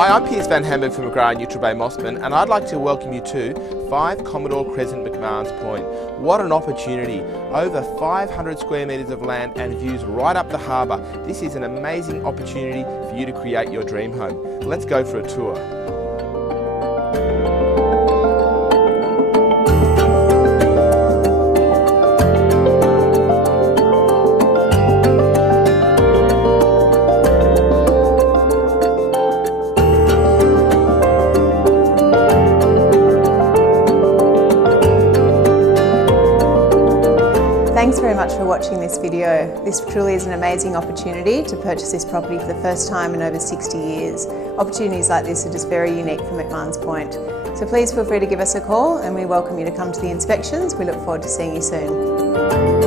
Hi, I'm Piers van Hamburg from McGrath Neutral Bay, Mosman, and I'd like to welcome you to 5 Commodore Crescent, McMahons Point. What an opportunity! Over 500 square metres of land and views right up the harbour. This is an amazing opportunity for you to create your dream home. Let's go for a tour. Thanks very much for watching this video. This truly is an amazing opportunity to purchase this property for the first time in over 60 years. Opportunities like this are just very unique for McMahons Point. So please feel free to give us a call and we welcome you to come to the inspections. We look forward to seeing you soon.